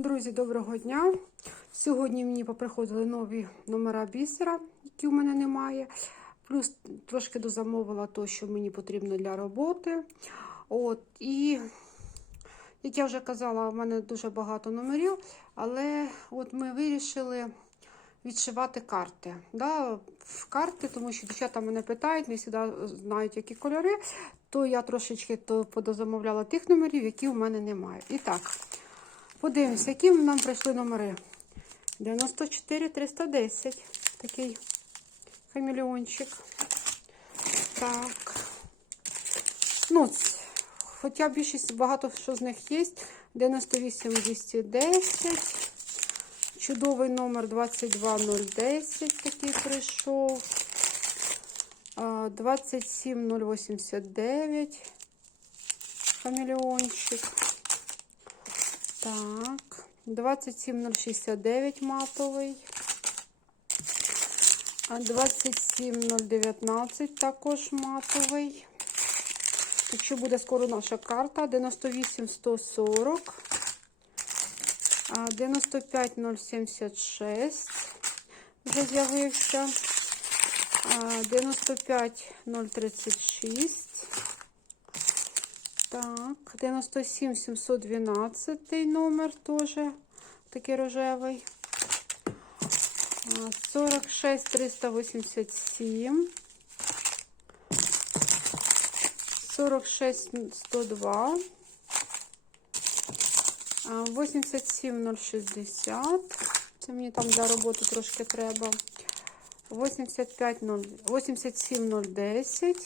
Друзі, доброго дня! Сьогодні мені поприходили нові номера бісера, які у мене немає. Плюс трошки дозамовила то, що мені потрібно для роботи. От, І, як я вже казала, в мене дуже багато номерів, але от ми вирішили відшивати карти. Да, в карти, тому що дівчата мене питають, не завжди знають, які кольори, то я трошечки то подозамовляла тих номерів, які в мене немає. І так. Подивимося, які нам прийшли номери. 94 310. Такий хамелеончик. Так. Ну, хоча більшість багато що з них є. 98 210. Чудовий номер 22010 такий прийшов. А, 27089. Хамелеончик. Так, 27069 матовий. 27019 також матовий. Якщо буде скоро наша карта, 98140. 95076 вже з'явився. А 95036. Так, 97 712 номер тоже. такий рожевий. 46 387. 46 102. 87 060. Це мені там для роботи трошки треба. 85 0, 87 010.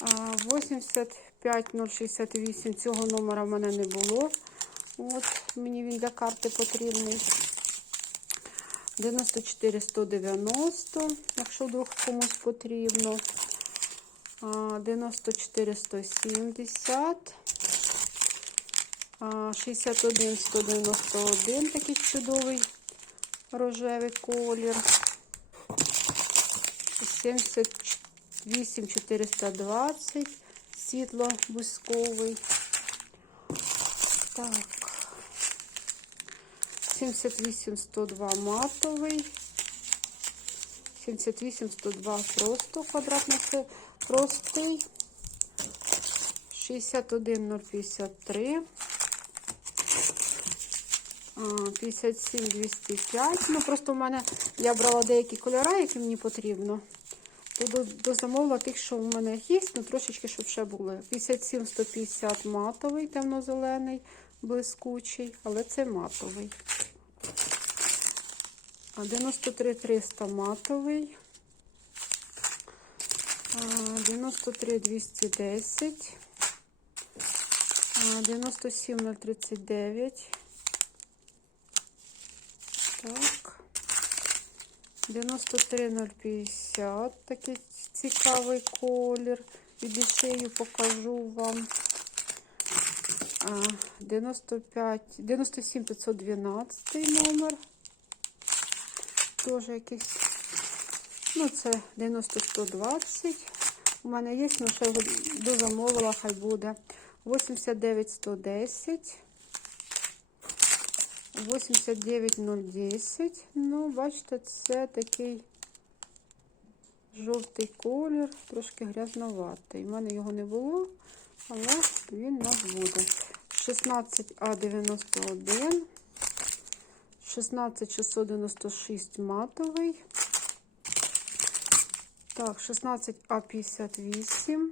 85 5068. Цього номера в мене не було. От, мені він для карти потрібний. 94 якщо вдруг комусь потрібно. 94 170. такий чудовий рожевий колір. 78420 світло бусковий. Так. 78 102 матовий. 78 102 просто квадратний простий. 61 053. 57 205. Ну, просто в мене я брала деякі кольори, які мені потрібно. То до, до тих, що в мене є, ну трошечки, щоб ще були. 57 150 матовий, темно-зелений, блискучий, але це матовий. А 93 300 матовий. 93 210. 97 039. Так. 93050, такий цікавий колір. Від шию покажу вам. А, 95, 97 512 номер. Теж якийсь, ну це 90 120. У мене є, ну ще дозамовила, хай буде. 89 110. 89010. Ну, бачите, це такий жовтий колір, трошки грязноватий. У мене його не було, але він у нас буде. 16А91, 16696 матовий. Так, 16А58,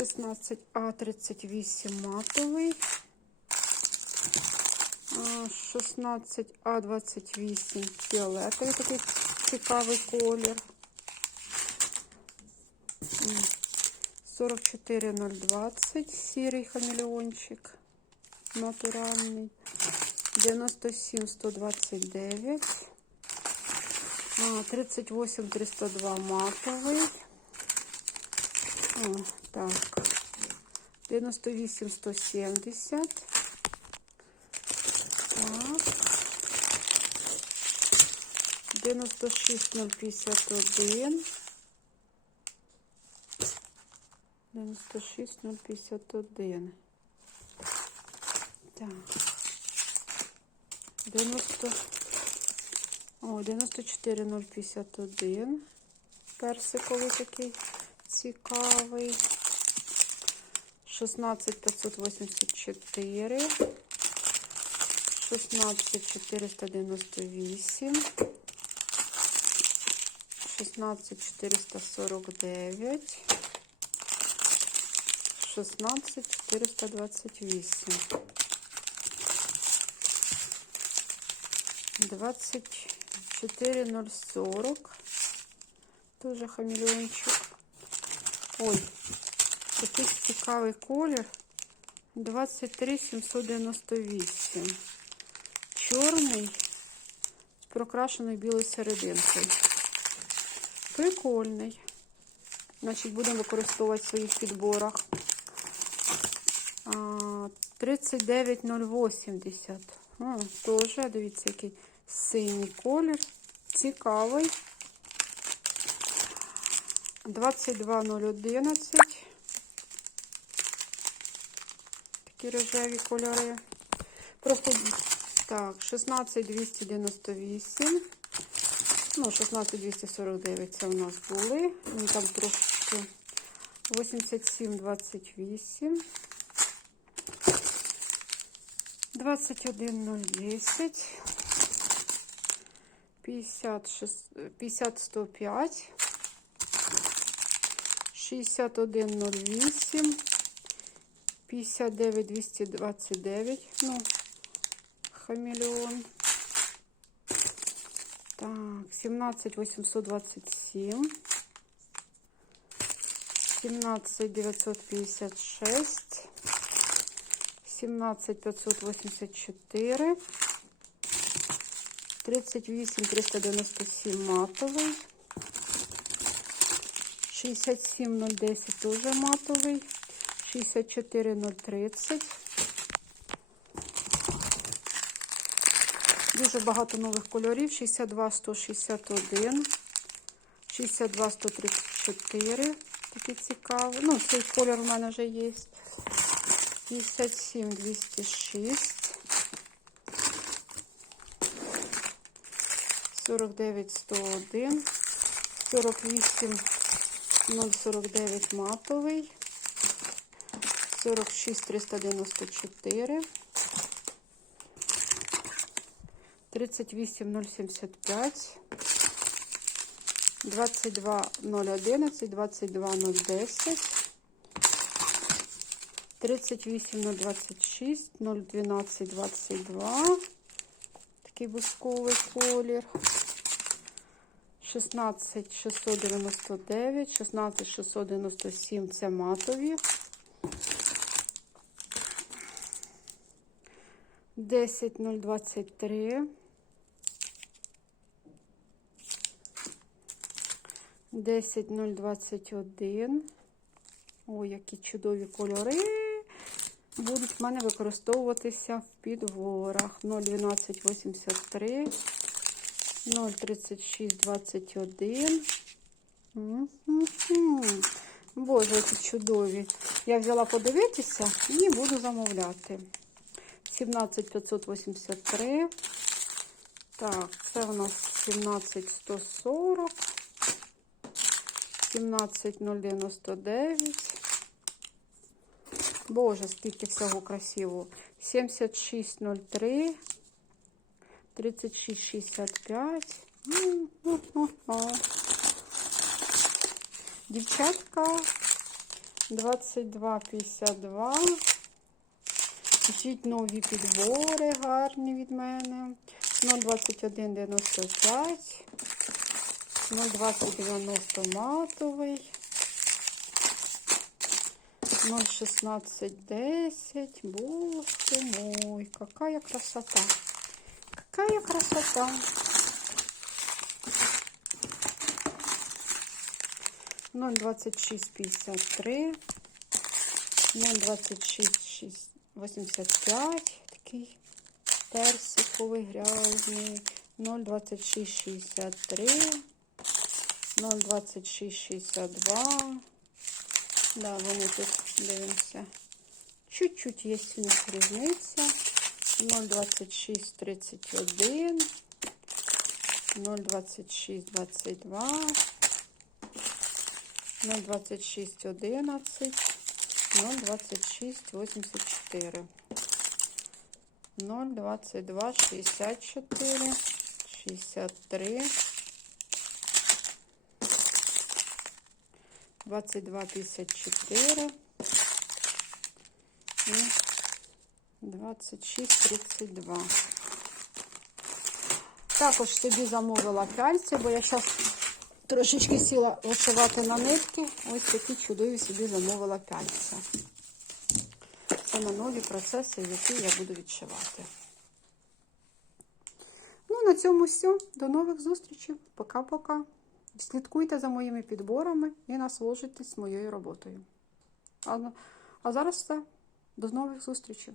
16А38 матовий. 16А28 фіолетовий такий цікавий колір. 44020 сірий хамелеончик натуральний. 97 129. 38 302 матовий. О, так. 98 170. Так. 96 051. 96 051. 90, о, 94051. Персиковий такий цікавий. 16584. 16498. 16449. 16428. 24040. Тоже хамелеончик. Ой, якийсь цікавий колір. 23798. Чорний з прокрашеною білою серединкою. Прикольний. Значить, будемо використовувати в своїх підборах. 39080. А, теж, дивіться, який синій колір. Цікавий. 22011. Такі рожеві кольори. Просто так, 16298. Ну, 16249 це у нас були. Вони там трошки 8728. 21010. 56, 50 105. 6108. 59 229. Ну, хамелеон. Так, 17 827. 17 956. 17 584. 38 397 матовий. 67 010 теж матовий. 64 030. Дуже багато нових кольорів. 62 161. 62 134. Такий цікавий. Ну, цей колір у мене вже є. 57 206. 49 101. 48 049 матовий. 46 394. 38 075. 22 011, 22 010. 38 026, 012 22. Такий бусковий колір. 16 699, 16 697 це матові. 10 023. 10 021. Ой, які чудові кольори. Будуть в мене використовуватися в підворах. 01283. 03621. Боже, які чудові. Я взяла подивитися і буду замовляти. 17583. Так, це у нас 17140. 17099. Боже, скільки всього красивого. 7603. 3665. Дівчатка 2252. Пишіть нові підбори гарні від мене. 02195. 02090 матовий. 01610. Боже мой, какая красота. Какая красота. Ноль двадцать шесть пятьдесят три, ноль двадцать шесть восемьдесят пять, такий персиковий грязний, ноль двадцать шесть шестьдесят три, ноль двадцать шесть шестьдесят два. Да, вони тут дивимося. Чуть-чуть є у них різниця. 026 31, 026 22, 026 11, 026 84, 022 64, 63, 22 54 і 26 32. Також собі замовила пяльці, бо я зараз трошечки сіла вишивати на нитки. Ось такі чудові собі замовила пяльця. Це на нові процеси, які я буду відшивати. Ну, на цьому все. До нових зустрічей. Пока-пока. Слідкуйте за моїми підборами і насолоджуйтесь моєю роботою. А, а зараз все. До нових зустрічей.